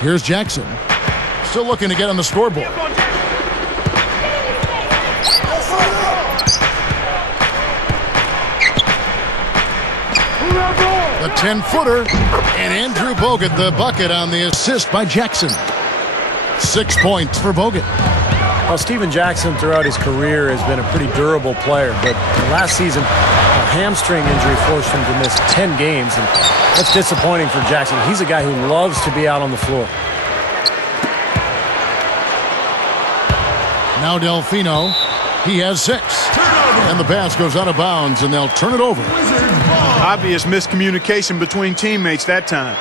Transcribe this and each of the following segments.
Here's Jackson. Still looking to get on the scoreboard. The 10-footer, and Andrew Bogut the bucket on the assist by Jackson. 6 points for Bogut. Well, Steven Jackson throughout his career has been a pretty durable player, but last season a hamstring injury forced him to miss 10 games, and that's disappointing for Jackson. He's a guy who loves to be out on the floor. Now Delfino, he has 6. And the pass goes out of bounds, and they'll turn it over. Obvious miscommunication between teammates that time.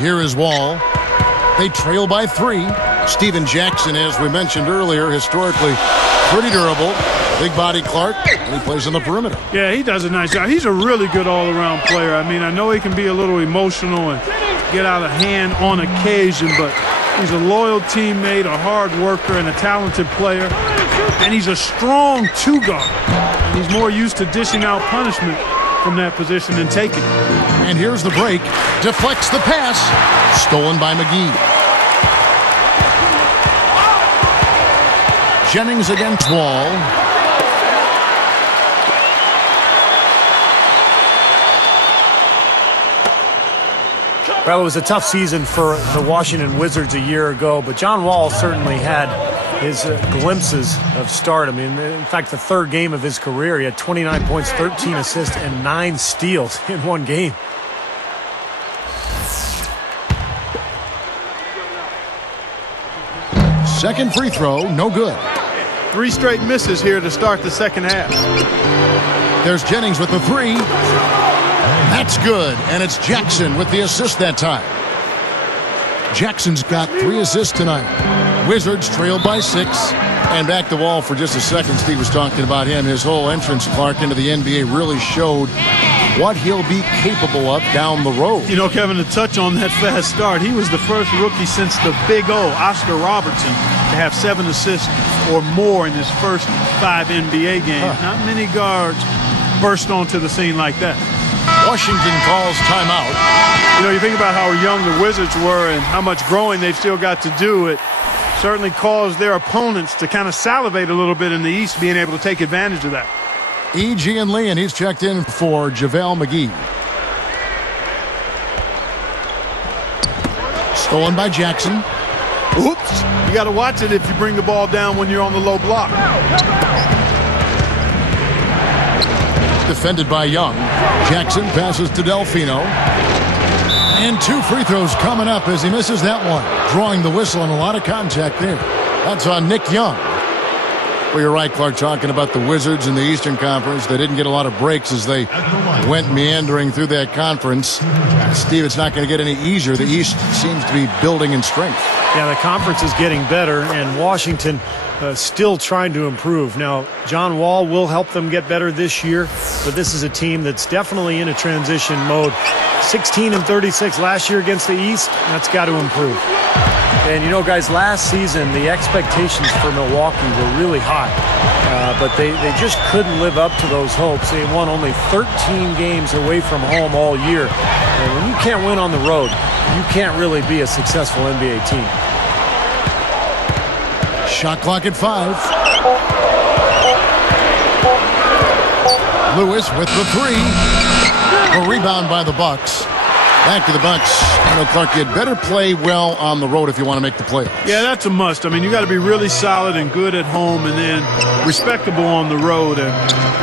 Here is Wall. They trail by 3. Steven Jackson, as we mentioned earlier, historically pretty durable. Big body Clark, and he plays on the perimeter. Yeah, he does a nice job. He's a really good all-around player. I mean, I know he can be a little emotional and get out of hand on occasion, but he's a loyal teammate, a hard worker, and a talented player. And he's a strong two-guard. And he's more used to dishing out punishment from that position than taking it. And here's the break. Deflects the pass. Stolen by McGee. Jennings against Wall. Well, it was a tough season for the Washington Wizards a year ago, but John Wall certainly had his glimpses of stardom. In fact, the third game of his career, he had 29 points, 13 assists, and 9 steals in one game. Second free throw, no good. 3 straight misses here to start the second half. There's Jennings with the 3. That's good, and it's Jackson with the assist that time. Jackson's got 3 assists tonight. Wizards trail by 6. And back to Wall for just a second. Steve was talking about him. His whole entrance, Clark, into the NBA really showed what he'll be capable of down the road. You know, Kevin, to touch on that fast start, he was the first rookie since the Big O, Oscar Robertson, to have 7 assists or more in his first 5 NBA games. Not many guards burst onto the scene like that. Washington calls timeout. You know, you think about how young the Wizards were and how much growing they've still got to do. It certainly caused their opponents to kind of salivate a little bit in the East, being able to take advantage of that. E.G. and Lee, and he's checked in for JaVale McGee. Stolen by Jackson. Oops. You got to watch it if you bring the ball down when you're on the low block. Defended by Young. Jackson passes to Delfino. And 2 free throws coming up as he misses that one. Drawing the whistle and a lot of contact there. That's on Nick Young. Well, you're right, Clark, talking about the Wizards in the Eastern Conference. They didn't get a lot of breaks as they went meandering through that conference. Steve, it's not going to get any easier. The East seems to be building in strength. Yeah, the conference is getting better, and Washington still trying to improve. Now, John Wall will help them get better this year, but this is a team that's definitely in a transition mode. 16-36 last year against the East. That's got to improve. And, you know, guys, last season, the expectations for Milwaukee were really high, but they just couldn't live up to those hopes. They won only 13 games away from home all year. And when you can't win on the road, you can't really be a successful NBA team. Shot clock at 5. Lewis with the 3. A rebound by the Bucs. Back to the Bucs. You know, Clark, you'd better play well on the road if you want to make the playoffs. Yeah, that's a must. I mean, you got to be really solid and good at home and then respectable on the road. And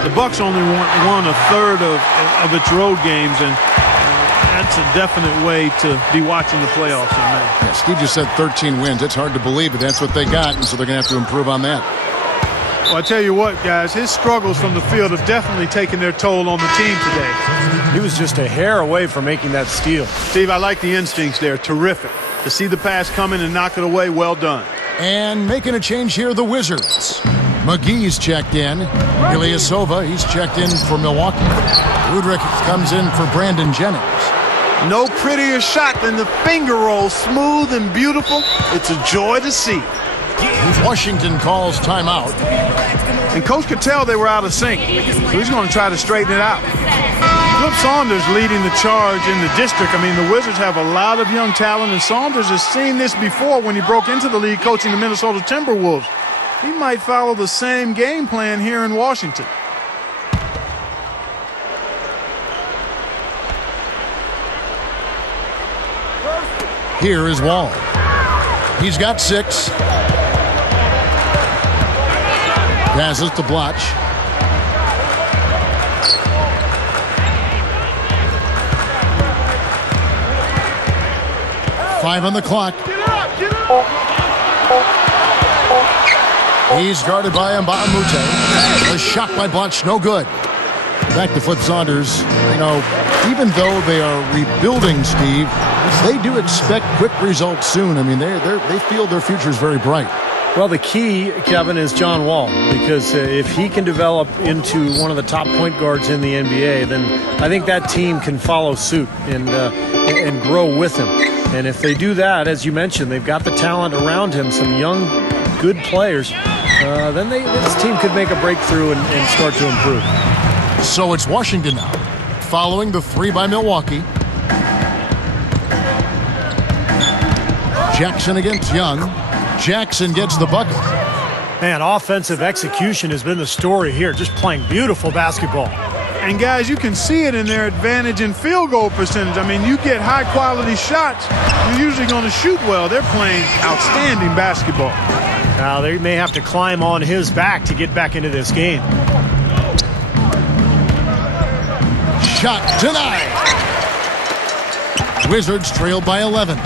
the Bucs only won a third of its road games, and that's a definite way to be watching the playoffs in May. Yeah, Steve just said 13 wins. It's hard to believe, but that's what they got, and so they're going to have to improve on that. Well, I tell you what, guys, his struggles from the field have definitely taken their toll on the team today. He was just a hair away from making that steal. Steve, I like the instincts there. Terrific. To see the pass coming and knock it away, well done. And making a change here, the Wizards. McGee's checked in. Ilyasova, he's checked in for Milwaukee. Rudrick comes in for Brandon Jennings. No prettier shot than the finger roll. Smooth and beautiful. It's a joy to see. Washington calls timeout. And Coach could tell they were out of sync, so he's going to try to straighten it out. Flip Saunders leading the charge in the district. I mean, the Wizards have a lot of young talent, and Saunders has seen this before when he broke into the league coaching the Minnesota Timberwolves. He might follow the same game plan here in Washington. Here is Wall. He's got 6. Passes to Blotch. Five on the clock. He's guarded by Mbamute. A shot by Blotch, no good. Back to Flip Saunders. You know, even though they are rebuilding, Steve, they do expect quick results soon. I mean, they feel their future is very bright. Well, the key, Kevin, is John Wall, because if he can develop into one of the top point guards in the NBA, then I think that team can follow suit and grow with him. And if they do that, as you mentioned, they've got the talent around him, some young, good players, then this team could make a breakthrough and start to improve. So it's Washington now, following the 3 by Milwaukee. Jackson against Young. Jackson gets the bucket. Man, offensive execution has been the story here, just playing beautiful basketball. And guys, you can see it in their advantage in field goal percentage. I mean, you get high quality shots, you're usually going to shoot well. They're playing outstanding basketball. Now they may have to climb on his back to get back into this game. Shot denied. Wizards trailed by 11.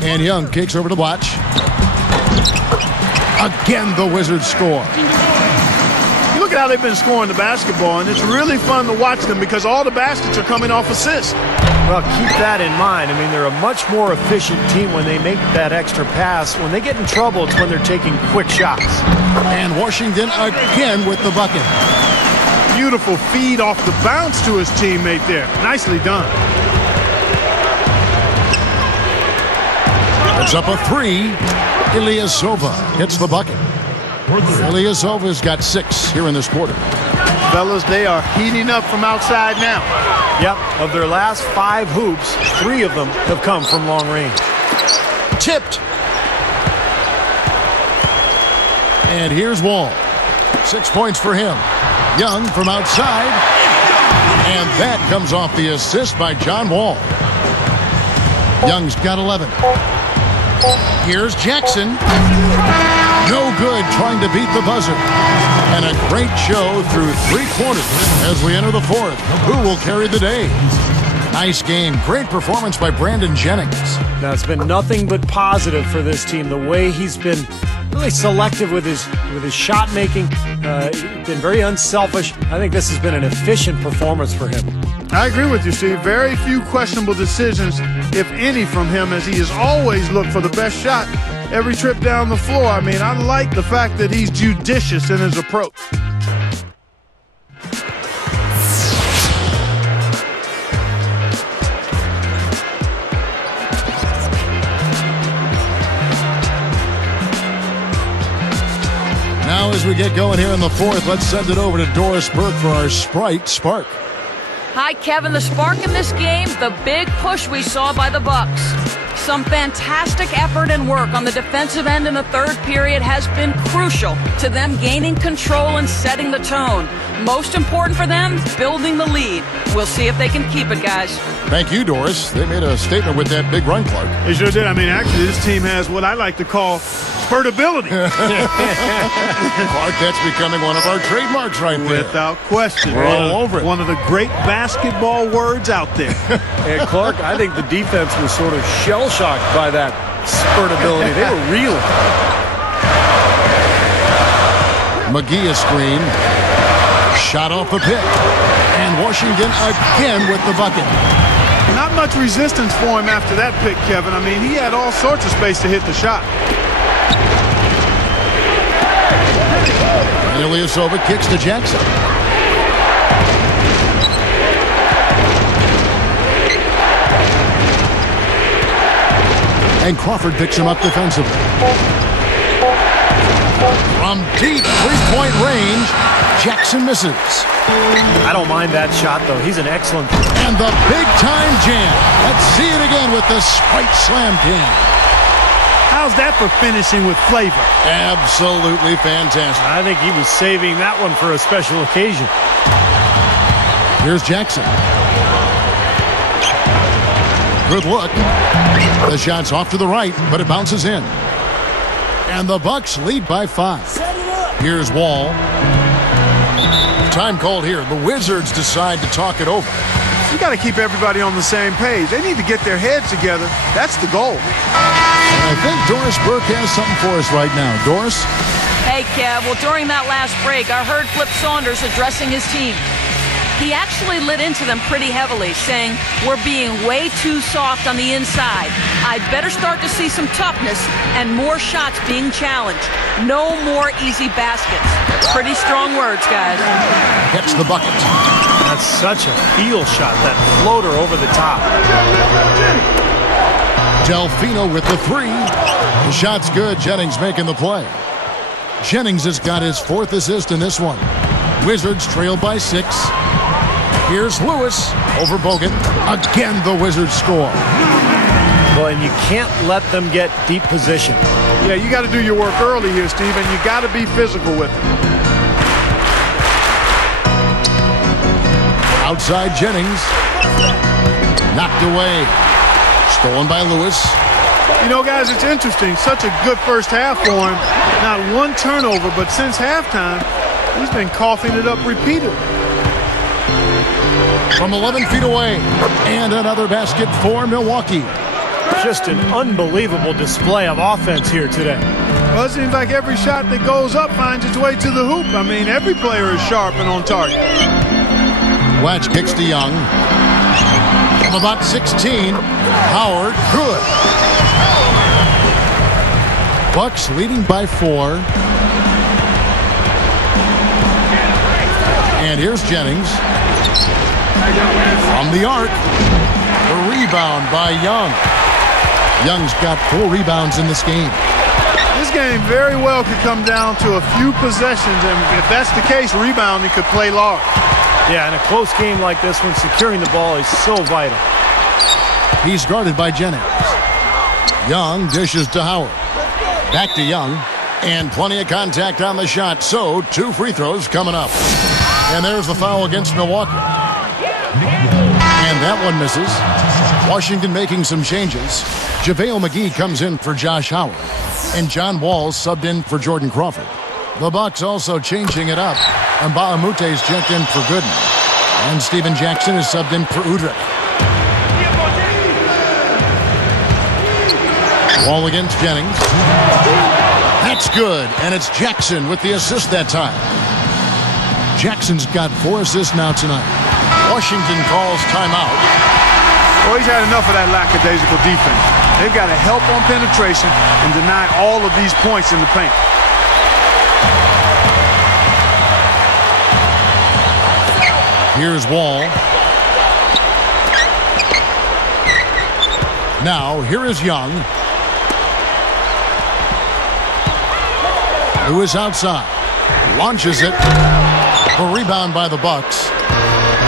And Young kicks over to Blotch. Again, the Wizards score. You look at how they've been scoring the basketball, and it's really fun to watch them because all the baskets are coming off assists. Well, keep that in mind. I mean, they're a much more efficient team when they make that extra pass. When they get in trouble, it's when they're taking quick shots. And Washington again with the bucket. Beautiful feed off the bounce to his teammate there. Nicely done. It's up a 3. Ilyasova hits the bucket. Ilyasova's got 6 here in this quarter. Fellas, they are heating up from outside now. Yep, of their last 5 hoops, 3 of them have come from long range. Tipped. And here's Wall. 6 points for him. Young from outside. And that comes off the assist by John Wall. Young's got 11. Here's Jackson. No good trying to beat the buzzer. And a great show through 3 quarters as we enter the 4th. Who will carry the day? Nice game. Great performance by Brandon Jennings. Now, it's been nothing but positive for this team. The way he's been really selective with his shot making, been very unselfish. I think this has been an efficient performance for him. I agree with you, Steve. Very few questionable decisions, if any, from him, as he has always looked for the best shot every trip down the floor. I mean, I like the fact that he's judicious in his approach. Now as we get going here in the 4th, let's send it over to Doris Burke for our Sprite Spark. Hi, Kevin. The spark in this game, the big push we saw by the Bucs. Some fantastic effort and work on the defensive end in the 3rd period has been crucial to them gaining control and setting the tone. Most important for them, building the lead. We'll see if they can keep it, guys. Thank you, Doris. They made a statement with that big run, Clark. They sure did. I mean, actually, this team has what I like to call spurtability. Clark, that's becoming one of our trademarks right there. Without question. We're all over it. One of the great basketball words out there. And Clark, I think the defense was sort of shell-shocked by that spurtability. They were reeling. McGee a screen. Shot off the pick. And Washington again with the bucket. Not much resistance for him after that pick, Kevin. I mean, he had all sorts of space to hit the shot. Ilyasova kicks to Jackson. And Crawford picks him up defensively. From deep 3-point range, Jackson misses. I don't mind that shot, though. He's an excellent. And the big-time jam. Let's see it again with the spike slam jam. How's that for finishing with flavor? Absolutely fantastic. I think he was saving that one for a special occasion. Here's Jackson. Good look. The shot's off to the right, but it bounces in. And the Bucs lead by 5. Here's Wall. Time called here. The Wizards decide to talk it over. You got to keep everybody on the same page. They need to get their heads together. That's the goal. And I think Doris Burke has something for us right now. Doris? Hey, Kev. Well, during that last break, I heard Flip Saunders addressing his team. He actually lit into them pretty heavily, saying, we're being way too soft on the inside. I'd better start to see some toughness and more shots being challenged. No more easy baskets. Pretty strong words, guys. Gets the bucket. That's such a feel shot, that floater over the top. Delfino with the 3. The shot's good. Jennings making the play. Jennings has got his 4th assist in this one. Wizards trail by 6. Here's Lewis over Bogut. Again, the Wizards score. Well, and you can't let them get deep position. Yeah, you got to do your work early here, Steve, and you got to be physical with it. Outside Jennings. Knocked away. Stolen by Lewis. You know, guys, it's interesting. Such a good first half for him. Not one turnover, but since halftime, he's been coughing it up repeatedly. From 11 feet away. And another basket for Milwaukee. Just an unbelievable display of offense here today. Well, it seems like every shot that goes up finds its way to the hoop. I mean, every player is sharp and on target. Watch kicks to Young. From about 16. Howard. Good. Bucs leading by 4. And here's Jennings. From the arc. The rebound by Young. Young's got 4 rebounds in this game. This game very well could come down to a few possessions, and if that's the case, rebounding could play large. Yeah, in a close game like this one, securing the ball is so vital. He's guarded by Jennings. Young dishes to Howard. Back to Young. And plenty of contact on the shot, so 2 free throws coming up. And there's the foul against Milwaukee. And that one misses. Washington making some changes. JaVale McGee comes in for Josh Howard. And John Wall subbed in for Jordan Crawford. The Bucs also changing it up. And Baamute's checked in for Gooden. And Steven Jackson is subbed in for Udrih. Wall against Jennings. That's good. And it's Jackson with the assist that time. Jackson's got 4 assists now tonight. Washington calls timeout. Well, he's had enough of that lackadaisical defense. They've got to help on penetration and deny all of these points in the paint. Here's Wall. Now, here is Young. Lewis outside. Launches it. The rebound by the Bucs.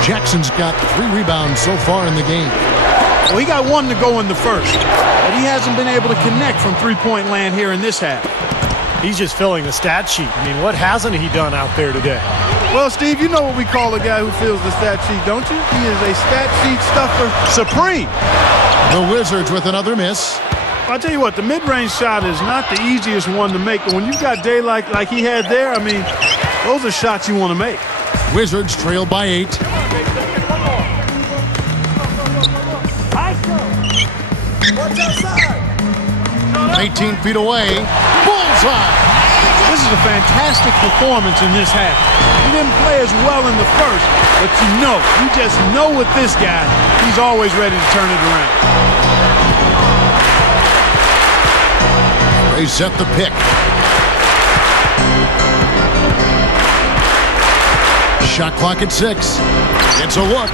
Jackson's got 3 rebounds so far in the game. Well, he got 1 to go in the first, but he hasn't been able to connect from three-point land here in this half. He's just filling the stat sheet. I mean, what hasn't he done out there today? Well, Steve, you know what we call a guy who fills the stat sheet, don't you? He is a stat sheet stuffer supreme. The Wizards with another miss. I'll tell you what, the mid-range shot is not the easiest one to make, but when you've got daylight like he had there, I mean, those are shots you want to make. Wizards trail by 8. Watch outside. 18 feet away. Bullseye. This is a fantastic performance in this half. He didn't play as well in the first, but you just know with this guy, he's always ready to turn it around. They set the pick. Shot clock at 6. It's a look.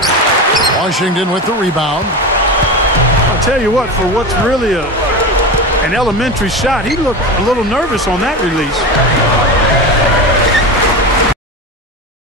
Washington with the rebound. I'll tell you what, for what's really an elementary shot, he looked a little nervous on that release.